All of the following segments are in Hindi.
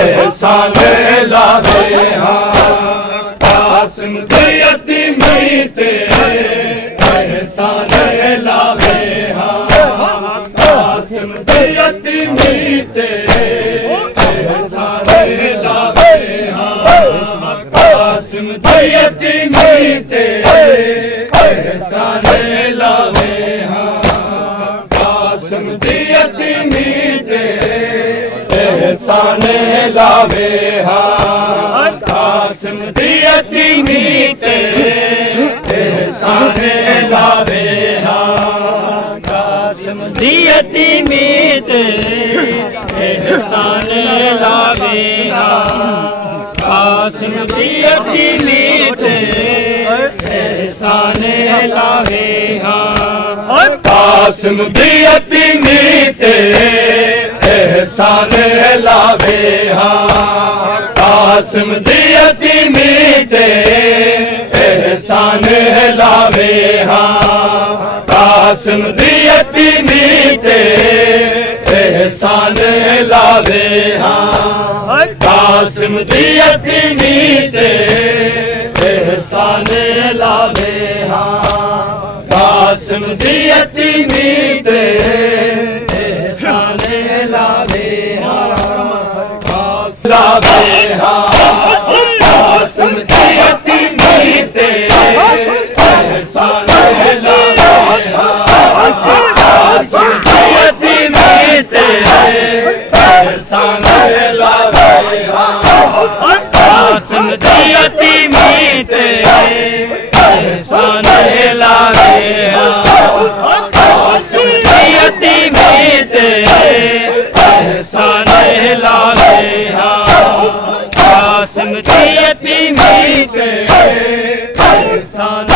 एहसान लावे हाँ कासिम दी यतीमी ते एहसान लावे हाँ कासिम दी यतीमी ते एहसान लावे हाँ कासिम दी यतीमी ते एहसान लावे हाँ कासिम दी यतीमी ते एहसान लावे हाँ कासिम दी यतीमी ते एहसान लावे हाँ कासिम दी यतीमी ते एहसान लावे हाँ कासिम दी यतीमी ते एहसान लावे हाँ कासिम दी यतीमी ते एहसान लावे हाँ कासिम दी यतीमी ते एहसान लावे हाँ कासिम दी यतीमी ते एहसान लावे हाँ कासिम दी यतीमी ते एहसान लावे हाँ कासिम दी यतीमी ते एहसान लावे हाँ लावे हाँ कासिम दी यतीमी ते एहसान लावे हाँ कासिम दी यतीमी ते एहसान लावे हाँ कासिम दी यतीमी ते एहसान लावे हाँ कासिम दी यतीमी ते एहसान लावे हाँ कासिम दी यतीमी ते एहसान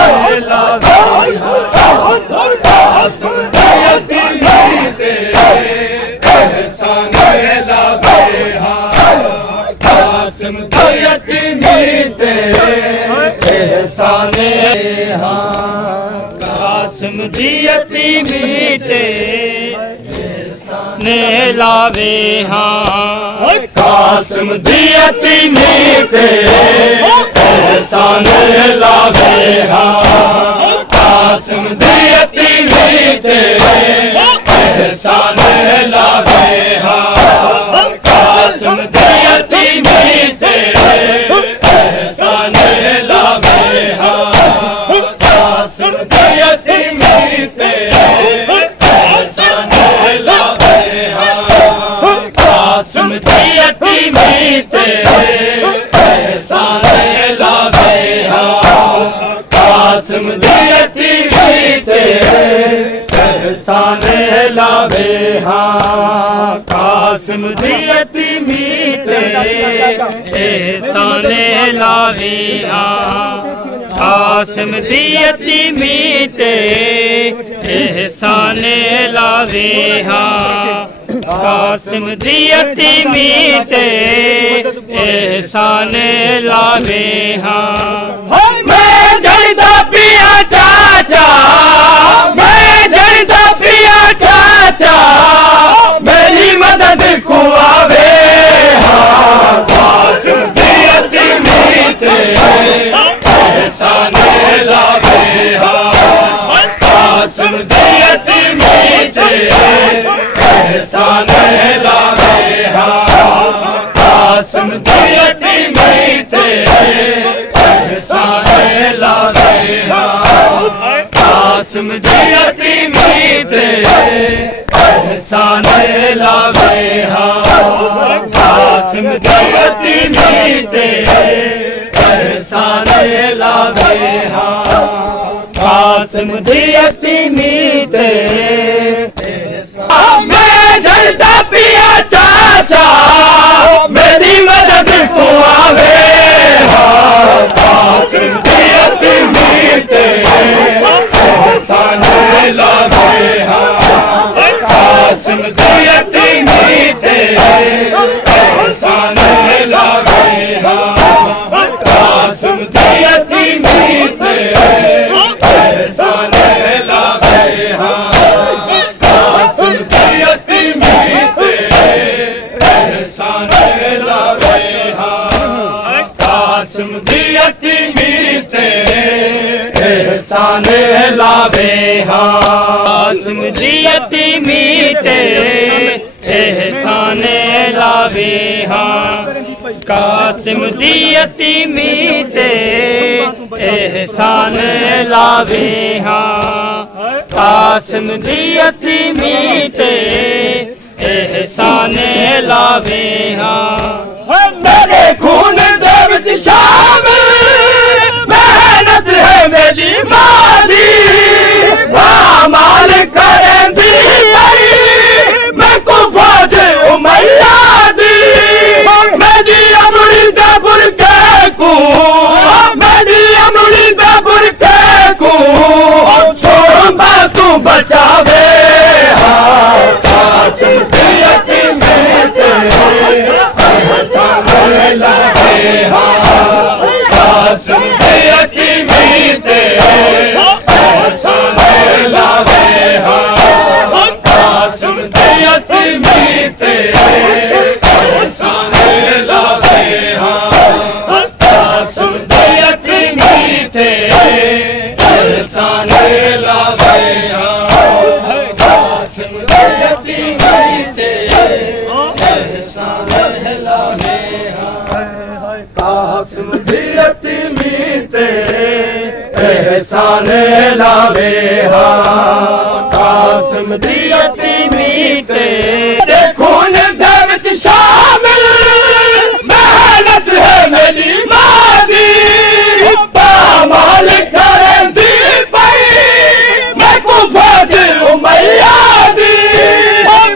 लावे हाँ कासिम दी यतीमी ते एहसान लावे हाँ कासिम दी यतीमी ते एहसान हाँ कासिम दी यतीमी ते ने लावे हाँ कासिम दी यतीमी ते एहसान लावे हाँ कासिम दी यतीमी ते एहसान लावे हाँ कासिम दी यतीमी ते एहसान लावे हाँ कासिम दी यतीमी ते एहसान लावे हाँ कासिम दी यतीमी ते एहसान लावे हाँ कासिम दी यतीमी ते एहसान लावे हाँ कासिम दी यतीमी ते एहसान लावे हाँ कासिम दी यतीमी ते एहसान लावे हाँ कासिम दी यतीमी ते एहसान लावे हाँ मैं जलदा पिया चाचा मैं जलदा पिया चाचा मेरी मदद को आवे हाँ कासिम दी यतीमी ते एहसान लावे हाँ कासिम दी यतीमी ते एहसान लावे हाँ कासिम दी यतीमी ते एहसान लावे हाँ कासिम दी यतीमी ते एहसान लावे हाँ कासिम दी यतीमी ते एहसान लावे हाँ कासिम दी यतीमी ते मैं जलदा पिया चाचा मेरी मदद को आवे हाँ कासिम दी यतीमी ते एहसान लावे हाँ कासिम दी यतीमी ते एहसान लावे हाँ कासिम दी यतीमी ते एहसान लावे हाँ कासिम दी कासिम दी यतीमी ते एहसान लावे हाँ कासिम दी यतीमी ते एहसान लावे हाँ कासिम दी यतीमी ते एहसान लावे हाँ कासिम दी यतीमी ते एहसान लावे हाँ मेरे खून दे विच शामिल मेहनत है मेरी मादी माल करेंदी पई मैं कुफाज उमैया दी मेरी अमड़ी दे बुरके को मेरी अमड़ी दे बुरके को सोंबा तू बचावे हाँ कासिम दी यतीमी ते एहसान लावे हाँ कासिम दी यतीमी ते एहसान लावे हाँ कासिम दी यतीमी ते एहसान लावे हाँ कासिम दी यतीमी ते एहसान लावे हाँ कासिम दी यतीमी ते एहसान लावे हाँ कासिम दी यतीमी ते एहसान लावे हाँ कासिम दी यतीमी ते खून दे विच शामिल मेहनत है मेरी मादी पामाल करेंदी पई मैं कुफाज उमैया दी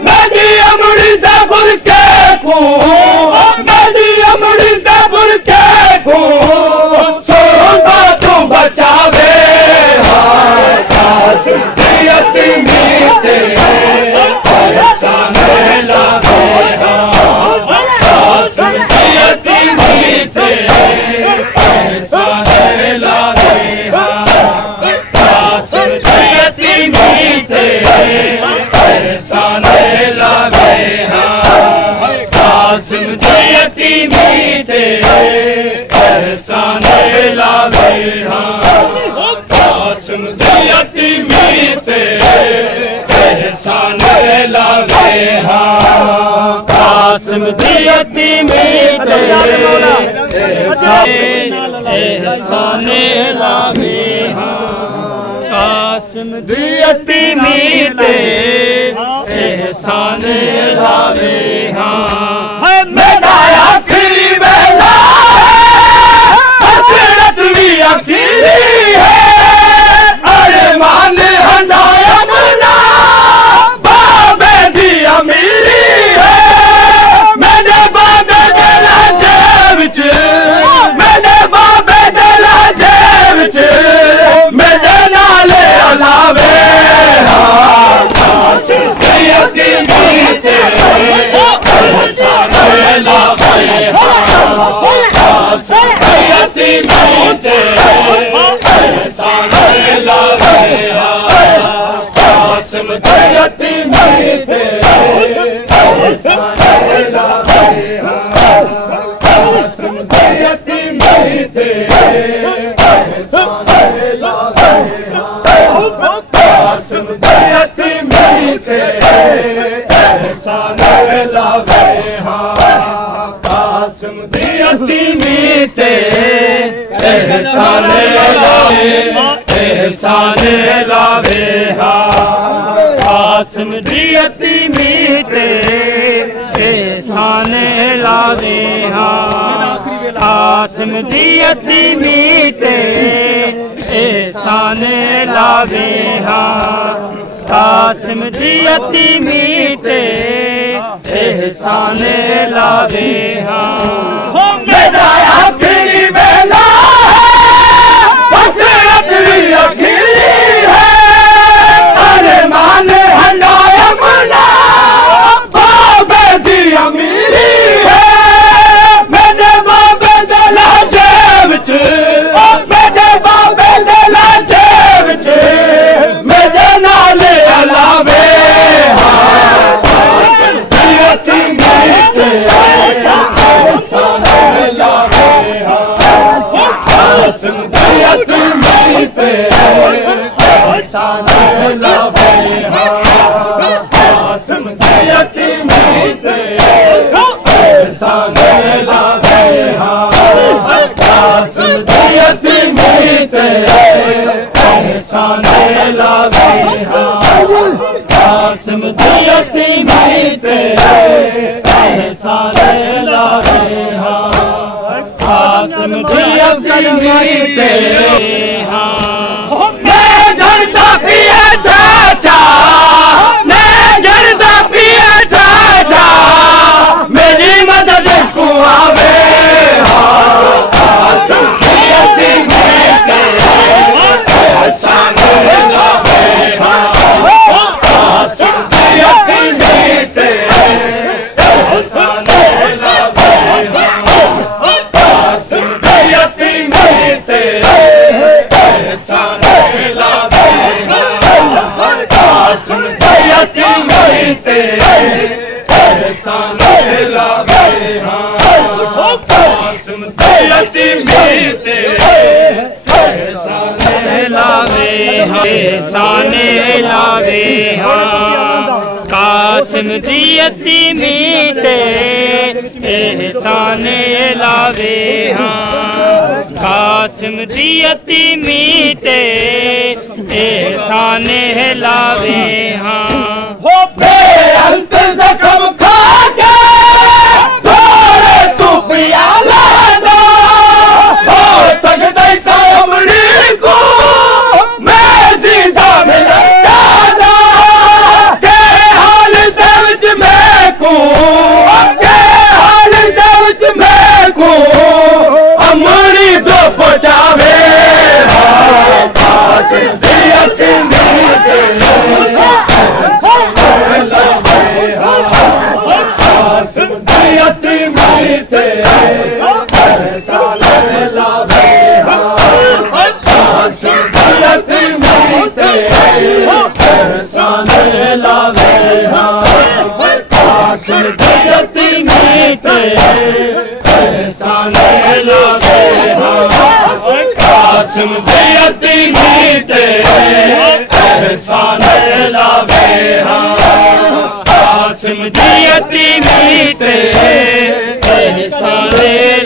मेरी अमड़ी दे बुरके को मेरी अमड़ी दे बुरके को सोंबा तू बचावे हाँ कासिम दी यतीमी ते एहसान लावे हाँ कासिम दी यतीमी ते एहसान लावे हाँ कासिम दी यतीमी ते एहसान लावे हाँ कासिम दी यतीमी ते एहसान लावे हाँ कासिम दी यतीमी ते एहसान लावे हाँ कासिम दी यतीमी ते एहसान लावे हाँ कासिम दी यतीमी ते एहसान लावे हाँ मेरा आखिरी वेला हसरत भी आखिरी है अरमान हंडाया मना बाबे दी अमीरी है मैंने बाबे दिला जेब च मैंने बाबे दिला जेब च मेरे नाले अलावे हाँ कासिम दी यतीमी ते एहसान लावे हाँ कासिम दी यतीमी ते एहसान लावे हाँ कासिम दी यतीमी ते एहसान लावे हाँ कासिम दी यतीमी ते एहसान लावे हाँ कासिम दी यतीमी ते एहसान लावे हाँ कासिम दी यतीमी ते एहसान लावे एहसान लावे हाँ कासिम दी यतीमी ते एहसान लावे हाँ कासिम दी यतीमी ते एहसान लावे हाँ कासिम दी यतीमी ते एहसान लावे हाँ मेरा आखिरी वेला हसरत भी आखिरी है अरमान हंडाया मना बाबे दी अमीरी है मैंने बाबे दिला जेब च मेरे बाबे दिला जेब च मेरे नाले अलावे हाँ एहसान लावे कासिम दी यतीमी ते एहसान लावे कासिम दी यतीमी ते एहसान लावे कासिम दी यतीमी ते एहसान लावे कासिम दी यतीमी ते मैं झड़ता पिया चाचा मैं झड़ता पिया चाचा मेरी मदद को आवे कासिम दी यतीमी ते एहसान लावे कासिम दी यतीमी ते एहसान लावे कासिम दी यतीमी ते एहसान लावे कासिम दी यतीमी ते एहसान लावे कासिम दी यतीमी ते एहसान लावे एहसान लावे कासिम दी यतीमी ते एहसान लावे कासिम दी यतीमी ते एहसान लावे हो बेअंत जख्म खा के थोड़े तू पिया लाना हो सकता कमड़ी को मैं जिंदा मिला जाना के हाल दर्द में को के हाल दर्द में को अमरी दो पहुंचावे कासिम दी यतीमी ते कासिम दी यतीमी ते एहसान लावे कासिम दी यतीमी ते एहसान लावे कासिम दी यतीमी ते एहसान लावे कासिम दी यतीमी ते एहसान लावे कासिम दी यतीमी ते एहसान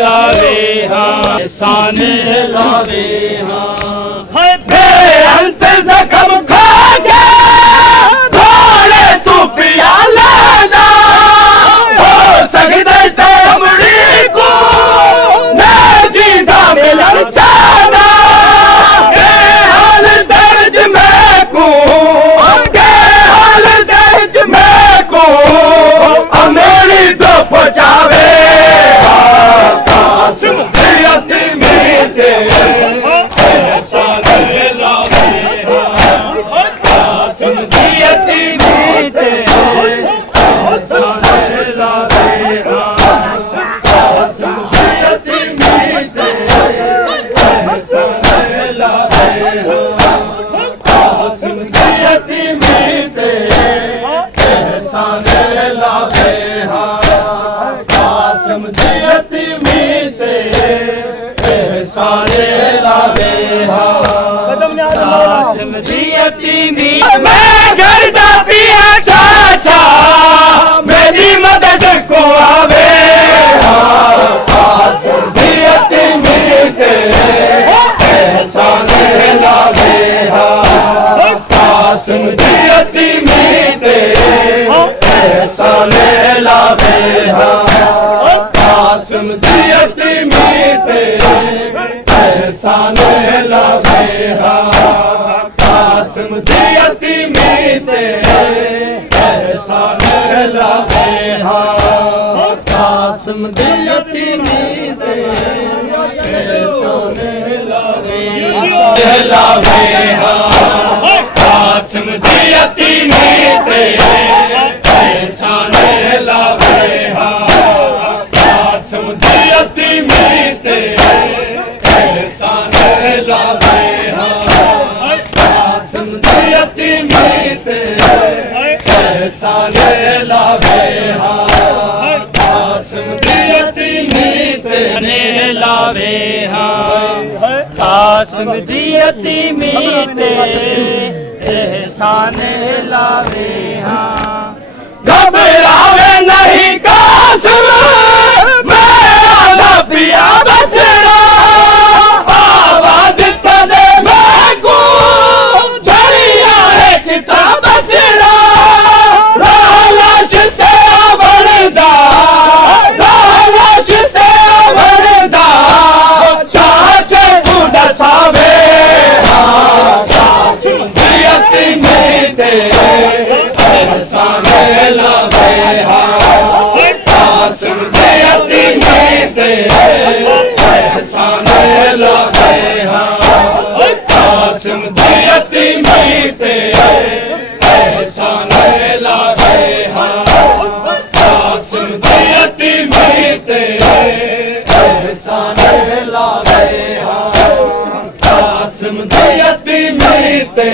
लावे एहसान लावे बेअंत जख्म खा के थोड़े तू पिया लाना हो सकता कमड़ी को मैं जिंदा मिलन चाहना के हाल दर्द में को के हाल दर्द में को अमेरी तो पहुंचावे कासिम दी यतीमी ते एहसान लावे कासिम दी यतीमी ते एहसान लावे कासिम दी यतीमी ते एहसान लावे कासिम दी यतीमी ते एहसान लावे कासिम दी यतीमी ते एहसान लावे कासिम दी यतीमी मैं झड़ता पिया चाचा मेरी मदद को आवे कासिम दी यतीमी ते एहसान लावे कासिम दी यतीमी ते एहसान लावे कासिम दी यतीमी ते एहसान लावे कासिम दी यतीमी ते एहसान लावे कासिम दी यतीमी ते एहसान लावे कासिम दी यतीमी ते एहसान लावे कासिम दी यतीमी ते एहसान लावे कासिम दी यतीमी ते एहसान लावे कासिम दी यतीमी ते लावे कासिम दी यतीमी ते एहसान लावे हाँ। घबरावे नहीं कासिम मेरा पिया बचड़ा आवाज तने मैं को झड़िया है किताब बचड़ा लालच ते बरदा लालच ते बरदा चाचे बुढ़ा सावे हाँ कासिम जियती में ते एहसान लावे हाँ कासिम जियती में ते एहसान लावे हाँ कासिम जियती में ते एहसान लावे हाँ कासिम जियती में ते एहसान लावे हाँ कासिम जियती में ते